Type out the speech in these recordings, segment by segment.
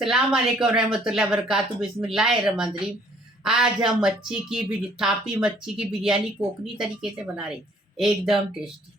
सलाम अलैकुम रहमतुल्लाहि व बरकातुहू बिस्मिल्लाहिर्रहमानिर्रहीम। आज हम थापी मच्छी की बिरयानी कोकनी तरीके से बना रहे हैं, एकदम टेस्टी।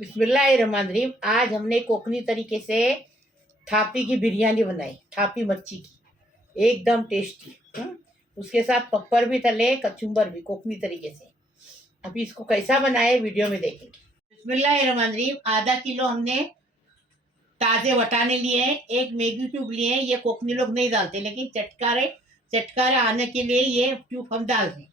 बिस्मिल्लाहिर्रहमानिर्रहीम। आज हमने कोकनी तरीके से थापी की बिरयानी बनाई, थापी मच्छी की, एकदम टेस्टी। उसके साथ पप्पर भी तले, कचुम्बर भी, कोकनी तरीके से। अभी इसको कैसा बनाए वीडियो में देखेंगे। बिस्मिल्लाहिर्रहमानिर्रहीम। आधा किलो हमने ताजे वटाने लिए हैं, एक मैगी क्यूब लिए हैं। ये कोकनी लोग नहीं डालते, लेकिन चटकारे आने के लिए ये क्यूब हम डाल दें।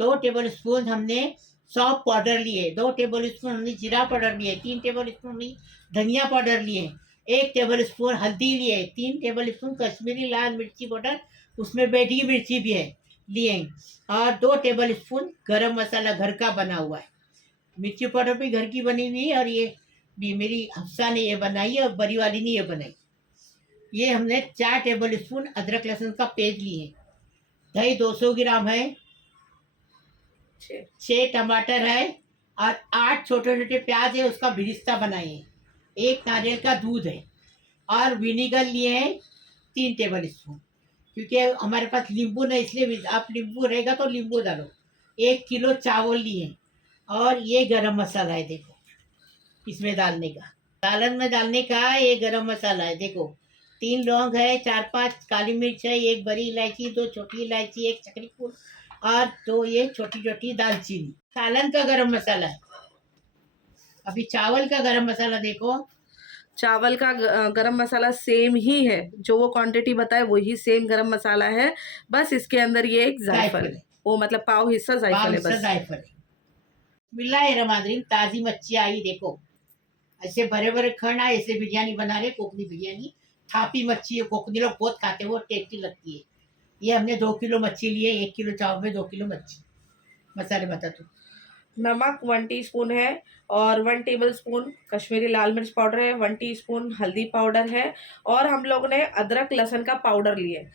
2 टेबल स्पून हमने सौंफ पाउडर लिए, 2 टेबल स्पून हमने जीरा पाउडर लिए, 3 टेबल स्पून हमने धनिया पाउडर लिए, 1 टेबल स्पून हल्दी लिए, 3 टेबल स्पून कश्मीरी लाल मिर्ची पाउडर, उसमें बैठी मिर्ची भी है, लिए, और 2 टेबल स्पून गरम मसाला घर का बना हुआ है। मिर्ची पाउडर भी घर की बनी हुई है, और ये भी मेरी हफ्सा ने ये बनाई है, और बड़ी वाली ने ये बनाई। ये हमने 4 टेबल स्पून अदरक लहसुन का पेस्ट लिए, दही 200 ग्राम है, 6 टमाटर है, और 8 छोटे छोटे प्याज है, उसका बिरिस्ता बनाइए। 1 नारियल का दूध है, और विनीगर लिए हैं 3 टेबल स्पून, क्योंकि हमारे पास नींबू नहीं, इसलिए आप नींबू रहेगा तो नींबू डालो। 1 किलो चावल लिए, और ये गरम मसाला है, देखो इसमें डालने का, सालन में डालने का ये गरम मसाला है। देखो 3 लौंग है, 4-5 काली मिर्च है, 1 बड़ी इलायची, 2 छोटी इलायची, 1 चक्री फूल, और 2 ये छोटी छोटी दालचीनी। सालन का गरम मसाला है। अभी चावल का गरम मसाला देखो, चावल का गरम मसाला सेम ही है, जो वो क्वांटिटी बताए वही सेम गरम मसाला है, बस इसके अंदर ये एक जायफल है, वो मतलब पाव हिस्सा जायफल है, बस जायफल है। बिस्मिल्लाहिर्रहमानिर्रहीम। ताजी मच्छी आई, देखो ऐसे भरे भरे खंड आए, ऐसे बिरयानी बना रहे, कोकनी बिरयानी। थापी मच्छी है, कोकनी लोग बहुत खाते हैं, वो टेस्टी लगती है। ये हमने 2 किलो मच्छी लिए, 1 किलो चावल में 2 किलो मच्छी। मसाले बता तू। नमक 1 टीस्पून है, और 1 टेबल स्पून कश्मीरी लाल मिर्च पाउडर है, 1 टीस्पून हल्दी पाउडर है, और हम लोगों ने अदरक लहसुन का पाउडर लिए,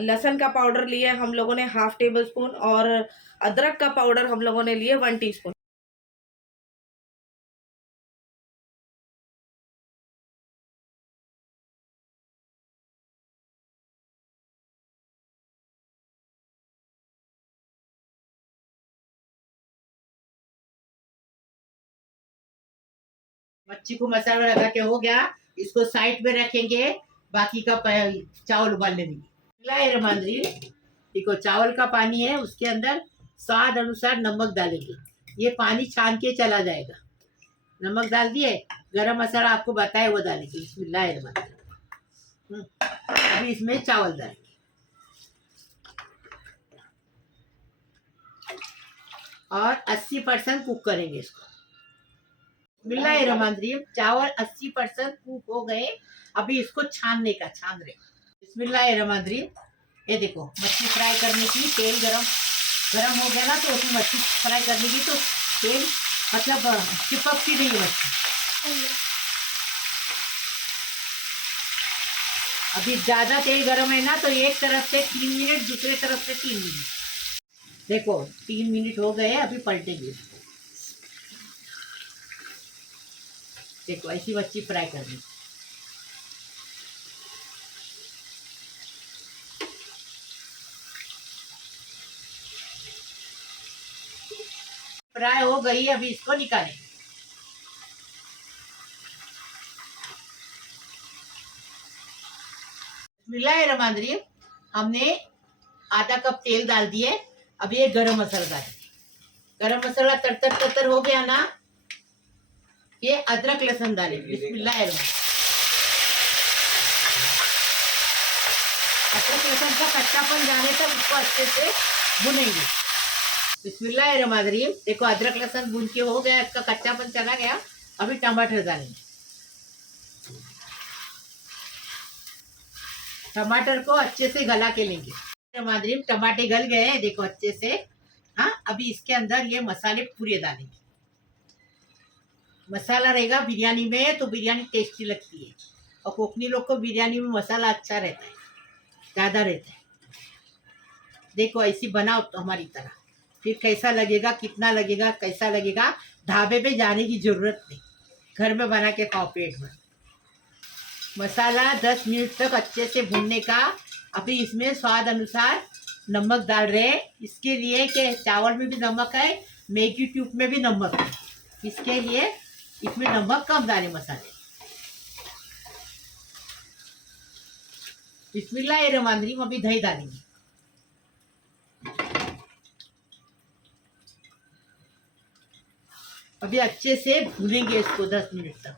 लहसुन का पाउडर लिए हम लोगों ने 1/2 टेबल स्पून, और अदरक का पाउडर हम लोगों ने लिए 1 टीस्पून। मच्छी को मसाला लगा के हो गया, इसको साइड में रखेंगे, बाकी का चावल उबालने देंगे। देखो चावल का पानी है, उसके अंदर स्वाद अनुसार नमक डालेंगे, ये पानी छान के चला जाएगा। नमक डाल दिए, गरम मसाला आपको बताए वो डालेंगे। बिस्मिल्लाहिर्रहमानिर्रहीम। अभी इसमें चावल डालेंगे, और 80% कुक करेंगे इसको। बिस्मिल्लाहिर्रहमानिर्रहीम। चावल 80% कुक हो गए, अभी इसको छान रहे। बिस्मिल्लाहिर्रहमानिर्रहीम। ये देखो मच्छी फ्राई करने की तेल गरम हो गया ना, तो उसमें मच्छी फ्राई करने की, तो तेल मतलब चिपकती नहीं है मच्छी। अभी ज्यादा तेल गरम है ना, तो एक तरफ से 3 मिनट, दूसरे तरफ से 3 मिनट। देखो 3 मिनट हो गए, अभी पलटेंगे। देखो ऐसी मच्छी फ्राई करनी। फ्राई हो गई, अभी इसको निकालें। बिस्मिल्लाहिर्रहमानिर्रहीम। हमने आधा कप तेल डाल दिए। अब ये गरम मसाला डालेंगे। गरम मसाला तर हो गया ना, ये अदरक लहसुन डालेंगे। बिस्मिल्लाहिर्रहमानिर्रहीम। अदरक लहसुन का कच्चापन जाने तक उसको अच्छे से भुनेंगे। बिस्मिल्लाहिर्रहमानिर्रहीम। देखो अदरक लहसुन भून के हो गया, इसका कच्चापन चला गया। अभी टमाटर डालेंगे। टमाटर को अच्छे से गला के लेंगे। माधुरी टमाटे गल गए हैं, देखो अच्छे से। हाँ, अभी इसके अंदर ये मसाले पूरे डालेंगे। मसाला रहेगा बिरयानी में तो बिरयानी टेस्टी लगती है। और कोकनी लोग को बिरयानी में मसाला अच्छा रहता है, ज़्यादा रहता है। देखो ऐसी बनाओ तो हमारी तरह, फिर कैसा लगेगा, कितना लगेगा, कैसा लगेगा। ढाबे पे जाने की ज़रूरत नहीं, घर में बना के खाओ पेट भर। मसाला 10 मिनट तक अच्छे से भूनने का। अभी इसमें स्वाद अनुसार नमक डाल रहे हैं, इसके लिए कि चावल में भी नमक है, मैगी ट्यूब में भी नमक है, इसके लिए इसमें नमक कम डाले मसाले। बिस्मिल्लाहिर्रहमानिर्रहीम। अभी दही डालेंगे। अभी अच्छे से भूनेंगे इसको 10 मिनट तक।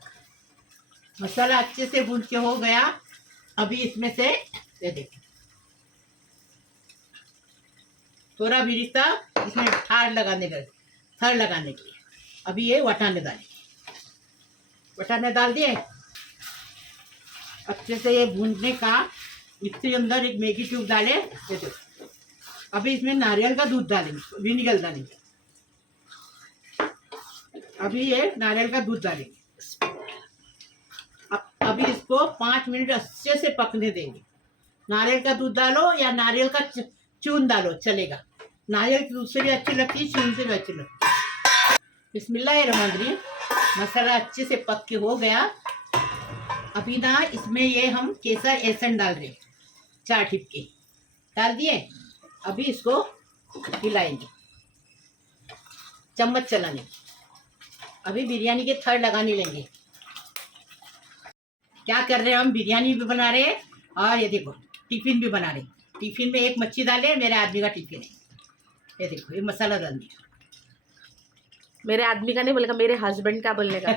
मसाला अच्छे से भून के हो गया। अभी इसमें से ये देखिए थोड़ा बिरिस्ता इसमें थर लगाने के लिए अभी ये वटाने डालेंगे। वटाने डाल दिए अच्छे से ये भूनने का। इसके अंदर एक मैगी ट्यूब डाले। ये देखो अभी इसमें नारियल का दूध डालेंगे, विनेगर डालेंगे। अभी ये नारियल का दूध डालेंगे। अभी इसको 5 मिनट अच्छे से पकने देंगे। नारियल का दूध डालो या नारियल का चून डालो चलेगा। नारियल की दूध से भी अच्छी लगती है, चून से भी अच्छी लगती है। बिस्मिल्लाहिर्रहमानिर्रहीम। मसाला अच्छे से पक के हो गया। अभी ना इसमें ये हम केसर एसन डाल रहे हैं, 4 ठिपके डाल दिए। अभी इसको हिलाएंगे, चम्मच चलाने। अभी बिरयानी के थर लगाने लेंगे। क्या कर रहे हैं हम, बिरयानी भी बना रहे हैं और ये देखो टिफिन भी बना रहे हैं। टिफिन में एक मच्छी डाले, मेरे आदमी का टिफिन है। ये देखो ये मसाला डाल दिया। मेरे आदमी का नहीं बोलेगा, मेरे हस्बैंड का बोलने का।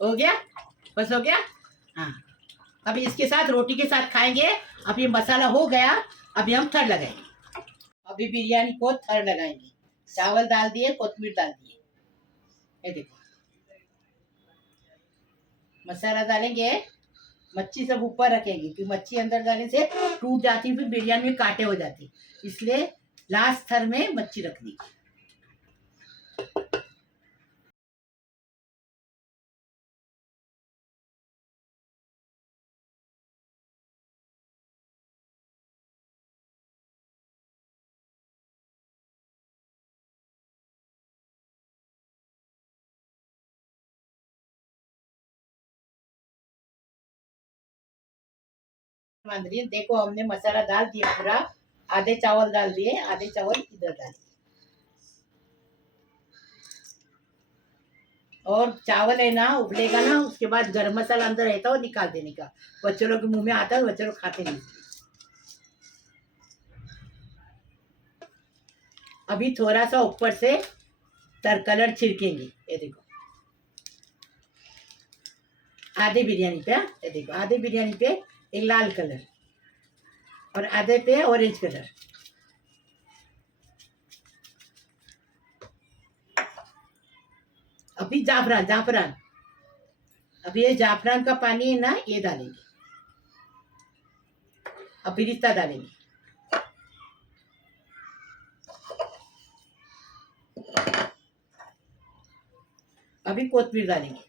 हो गया, बस हो गया। हाँ, अभी इसके साथ रोटी के साथ खाएंगे। अब ये मसाला हो गया, अभी हम थर लगाएंगे। अभी बिरयानी को थर लगाएंगे। चावल डाल दिए, कोथिमीर डाल दिए। ये देखो मसाला डालेंगे, मच्छी सब ऊपर रखेंगे क्योंकि मच्छी अंदर डालने से टूट जाती, फिर बिरयानी में कांटे हो जाती, इसलिए लास्ट थर में मच्छी रख दी। देखो हमने मसाला डाल दिया पूरा। आधे चावल डाल दिए, आधे चावल इधर डाले। और चावल है ना उबलेगा ना, उसके बाद गरम मसाला अंदर रहता है वो निकाल देने का। बच्चों लोग के मुंह में आता है, बच्चे लोग खाते नहीं। अभी थोड़ा सा ऊपर से कलर छिड़केंगे। ये देखो आधे बिरयानी पे, ये देखो आधे बिरयानी पे एक लाल कलर और आधे पे ऑरेंज कलर। अभी जाफरान अभी ये जाफरान का पानी है ना, ये डालेंगे। अभी रिश्ता डालेंगे। अभी कोथिमीर डालेंगे।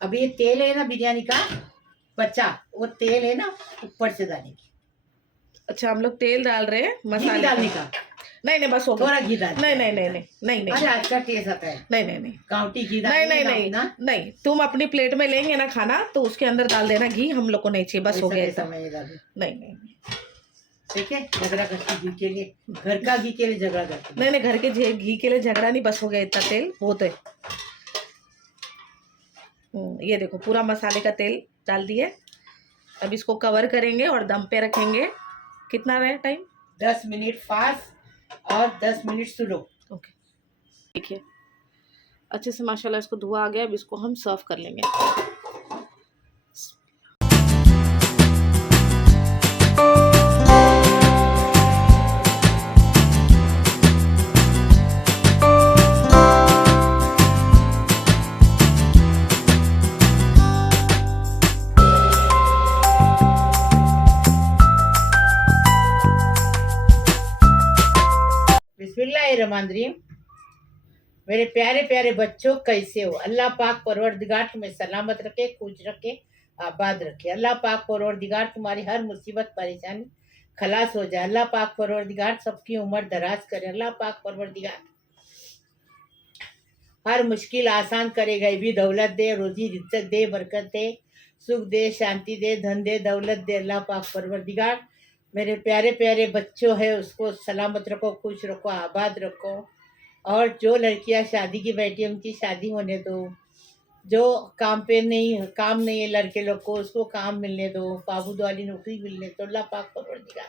अभी ये तेल है ना बिरयानी का बचा, वो तेल है ना ऊपर से डालेंगे। अच्छा, हम लोग तेल डाल रहे हैं मसाले डालने का। नहीं बस हो गया। थोड़ा घी डाल। नहीं अरे अच्छा टेस्ट आता है। नहीं गाँवटी घी नहीं, तुम अपनी प्लेट में लेंगे ना खाना तो उसके अंदर डाल देना घी। हम लोग को नहीं चाहिए, बस हो गया। नहीं ठीक है, झगड़ा करती घी के लिए, घर का घी के लिए झगड़ा करती। नहीं घर के घी के लिए झगड़ा नहीं, बस हो गया इतना तेल बहुत है। ये देखो पूरा मसाले का तेल डाल दिए। अब इसको कवर करेंगे और दम पे रखेंगे। कितना रहे टाइम? 10 मिनट फास्ट और 10 मिनट स्लो। ओके, देखिए अच्छे से माशाल्लाह इसको धुआ आ गया। अब इसको हम सर्व कर लेंगे। बिस्मिल्लाहिर्रहमानिर्रहीम। मेरे प्यारे प्यारे बच्चों, कैसे हो? अल्लाह पाक परवरदिगार तुम्हें सलामत रखे, खुश रखे, आबाद रखे। अल्लाह पाक परवरदिगार तुम्हारी हर मुसीबत परेशानी खलास हो जाए। अल्लाह पाक परवरदिगार सबकी उम्र दराज करे। अल्लाह पाक परवरदिगार हर मुश्किल आसान करे, गैबी दौलत दे, रोजी रिज्जत दे, बरकत दे, सुख दे, शांति दे, धन दे, दौलत दे। अल्लाह पाक परवरदिगार मेरे प्यारे प्यारे बच्चों है उसको सलामत रखो, खुश रखो, आबाद रखो। और जो लड़कियां शादी की बैठी है उनकी शादी होने दो। जो काम नहीं है लड़के लोग को, उसको काम मिलने दो, काबूद वाली नौकरी मिलने दो। अल्लाह पाक परवरदिगार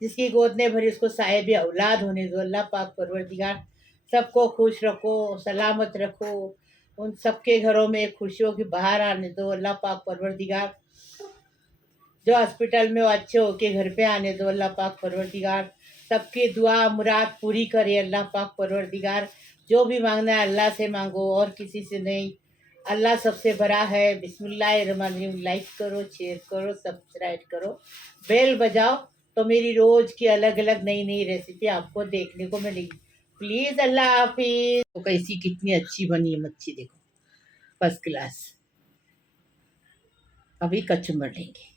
जिसकी गोद ने भरी उसको साहिब औलाद होने दो। अल्लाह पाक परवरदिगार सबको खुश रखो, सलामत रखो। उन सबके घरों में खुशियों की बहार आने दो। अल्लाह पाक परवरदिगार जो हॉस्पिटल में वो अच्छे होके घर पे आने दो। अल्लाह पाक परवरदिगार सबकी दुआ मुराद पूरी करे। अल्लाह पाक परवरदिगार जो भी मांगना है अल्लाह से मांगो और किसी से नहीं। अल्लाह सबसे बड़ा है। बिस्मिल्लाहिर्रहमानिर्रहीम। लाइक करो, शेयर करो, सब्सक्राइब करो, बेल बजाओ तो मेरी रोज की अलग अलग नई नई रेसिपी आपको देखने को मिलेगी। प्लीज अल्लाह हाफिज। तो कैसी कितनी अच्छी बनी है मच्छी, देखो फर्स्ट क्लास। अभी कचुम्बर लेंगे,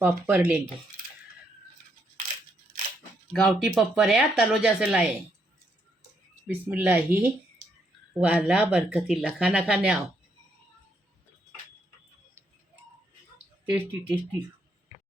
पप्पर लेंगे, गावटी पप्पर है, तलोजा से लाए। बिस्मिल्लाही वाला बरकतिल्ला। खाना खाने आओ। Tasty tasty.